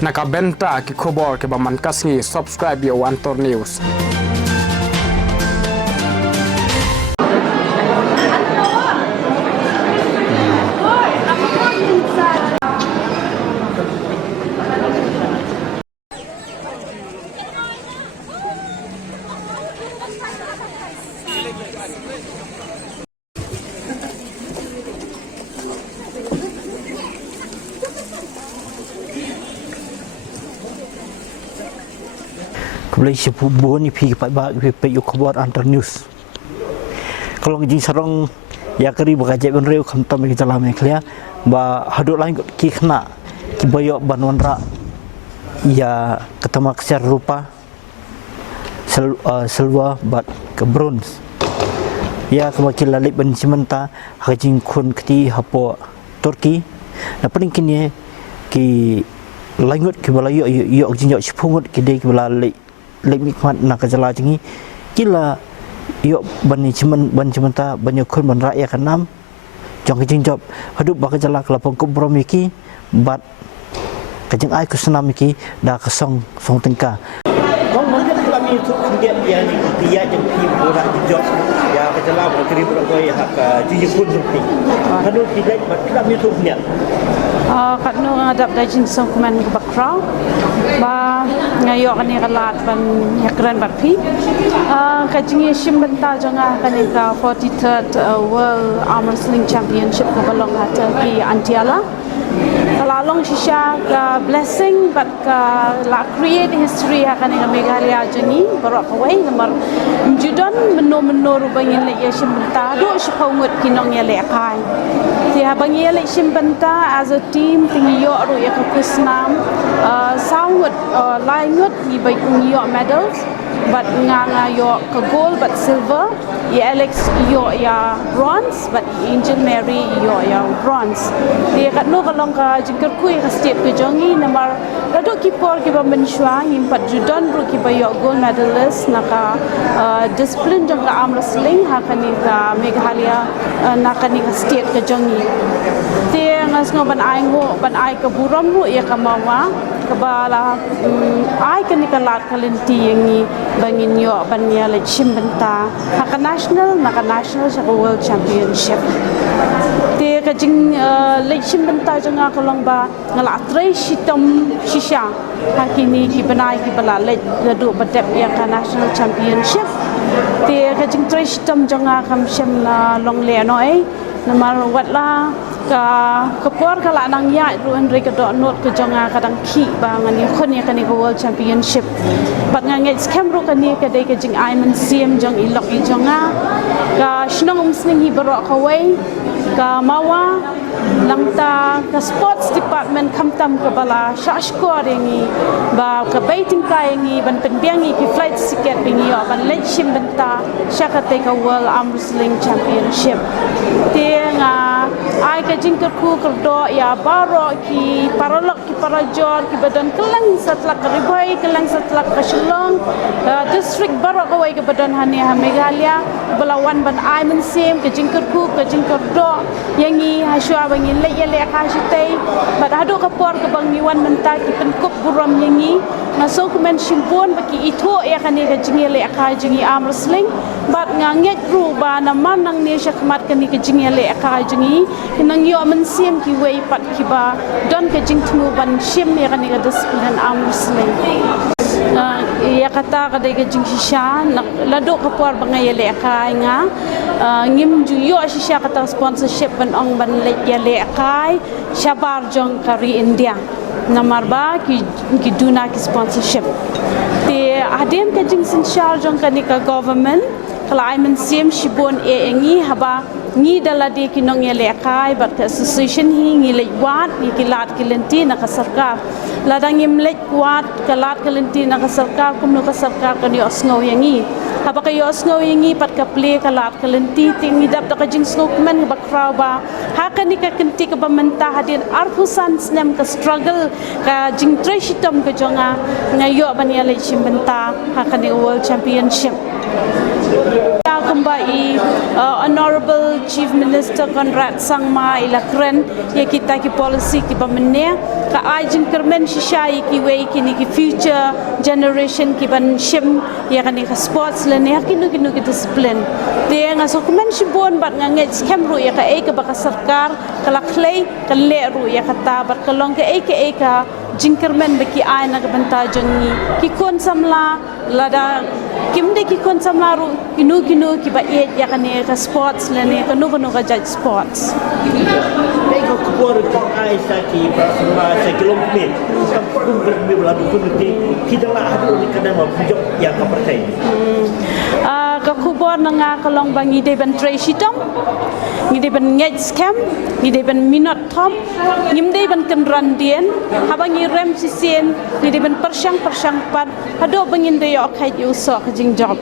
Nakabenta ki khobor ke baman kasngi subscribe yo Antor News. Boleh sebuah ni pergi pada khobor Antor News. Kalau jing sarong ya keri bagajai benreu khamtam ki dalam eklia ba haduk lain ki khna ki boyok banwanra ya ketama secara rupa selwa bat ke bronze ya kemakil lalik ban simenta hajing kun kti hapo Turki na paling kini ki langut ki balayo yo jing yo sipungut ki de ki balalik mikmat nak kejala jengi kila yo ban cimenta banyak kun ban rakyat kanam jong kejing job hadup ba kejala kelapong kubrom iki bat kejing ai kusenam iki da kesong song tengka kong mungkin kami tu dia ni dia jeng pi borak job ya kejala ba kri bo ko ya hak jing kun sepi hadup tidak bat kami tu dia kat nu ngadap da jing song kuman ke bakrau ba ngayok ni kalat ban yakran barpi ka jing shim benta jonga kan ka 43rd World Arm Wrestling Championship ka balong hata ki Antiala kalalong shisha ka blessing but ka la create history kan ka Meghalaya jengi barok away namar judon meno rubangin le shim benta do shipawngut kinong ya le kai ti habang ya le shim benta as a team tingi yo ru ya ka kusnam sawut laingut ni bai yo medals but nga yo ka gold but silver ya Alex yo ya bronze but Angel Mary yo ya bronze dia kat no kalong ka jingker kui ka state ke jongi namar rado ki por ki ba menshwa impat judan ru ki ba yo gold medalist naka discipline jong ka arm wrestling ha kani ka Meghalaya nakani ka state ke jongi dia ngas ngo ban ai ka buram ru ya ka mawa kabala ai kani kalat kalenti yangi bangin yo banya le chimbenta haka national sa world championship te ka jing le chimbenta janga kalong ba ngala tre shitom shisha hakini ki banai ki bala le du badep ya ka national championship te ka jing tre shitom janga kam shem la long le noi namar watla ka kapor kala nang ya ru andre ka do not ka jonga kadang ki ba ngani khon ya kani world championship pat ngai scam ru kani ka dei ka jing aiman sim jong ilok I jonga ka shnong umsning hi baro ka wei ka mawa langta ka sports department kamtam ka bala shashkor yangi ba ka baiting ka yangi ban penbiangi ki flight ticket bingi yo ban lech shim benta shakate ka world arm wrestling championship te nga ai ka jingker ku kerdo ya baro ki paralok ki parajor ki badan kelang satlak ribai kelang satlak ka Shillong district baro ka wai ka badan hani ha Meghalaya balawan ban ai men sim ka jingker ku ka jingker do yangi haswa bangi le ya le ka shitei bad hado ka por ka bangi wan menta ki penkup buram yangi na so kumen shimpon baki ito ya kani ka jingi le ka jingi arm wrestling bad nganget ru ba na manang ne shakmat kani ka jingi le ka jingi nang yo men sim ki wei pat ki ba don ka jing tmu ban shim ya kani ka discipline arm wrestling ya kata ka dai ka jing shisha lado ka por bangai le ka nga ngim ju yo shisha kata sponsorship ban ong ban le ya le kai shabar jong kari India namar ba ki duna ki sponsorship te adem ka jing sin shar jong kani ka government kala aiman sim shibon engi haba ngi dalade ki nong ya le kai bat ka association hi ngi le wat ni ki lat ki lenti na ka sarkar ladang im le wat ka lat ka lenti na ka sarkar kum no ka sarkar ka ni osngo yangi haba ka osngo yangi pat ka play ka lat ka lenti tingi dap da ka jing sno men ba kraw ba ha ka ni ka kenti ka ba menta hadin arpusan snem ka struggle ka jing treshitom ka jonga ngayo ban ya le chimbenta ha ka ni world championship kumbai Honorable Chief Minister Conrad Sangma ila keren ya kita ki policy ki pamene ka ajin kermen shishai ki way ki ni ki future generation ki ban shim ya kan ka sports le ne ki nu ki discipline de nga so kumen shibon bat nga nge scam ru ya ka e ka baka sarkar kala klei ka le ru ya ka tabar ka long ka e ka jinkermen baki ai na ka banta jangi ki kon samla lada kimde ki kon samla ru kinu ki ba e ya kan ka sports le ne ka nu ka judge sports Ego kubur kong ai saki prasama saki lompet. Kam pun berbela pun kita lah ada ni kadang mabujok yang kau percaya. Ka kubur nga ka long bangi de ban tray shitom ngi de ban ngej scam ngi de ban minot tom ngim de ban kan randien habangi rem sisen ngi de ban persyang pat hado bangin de yo khai yu so ka jing job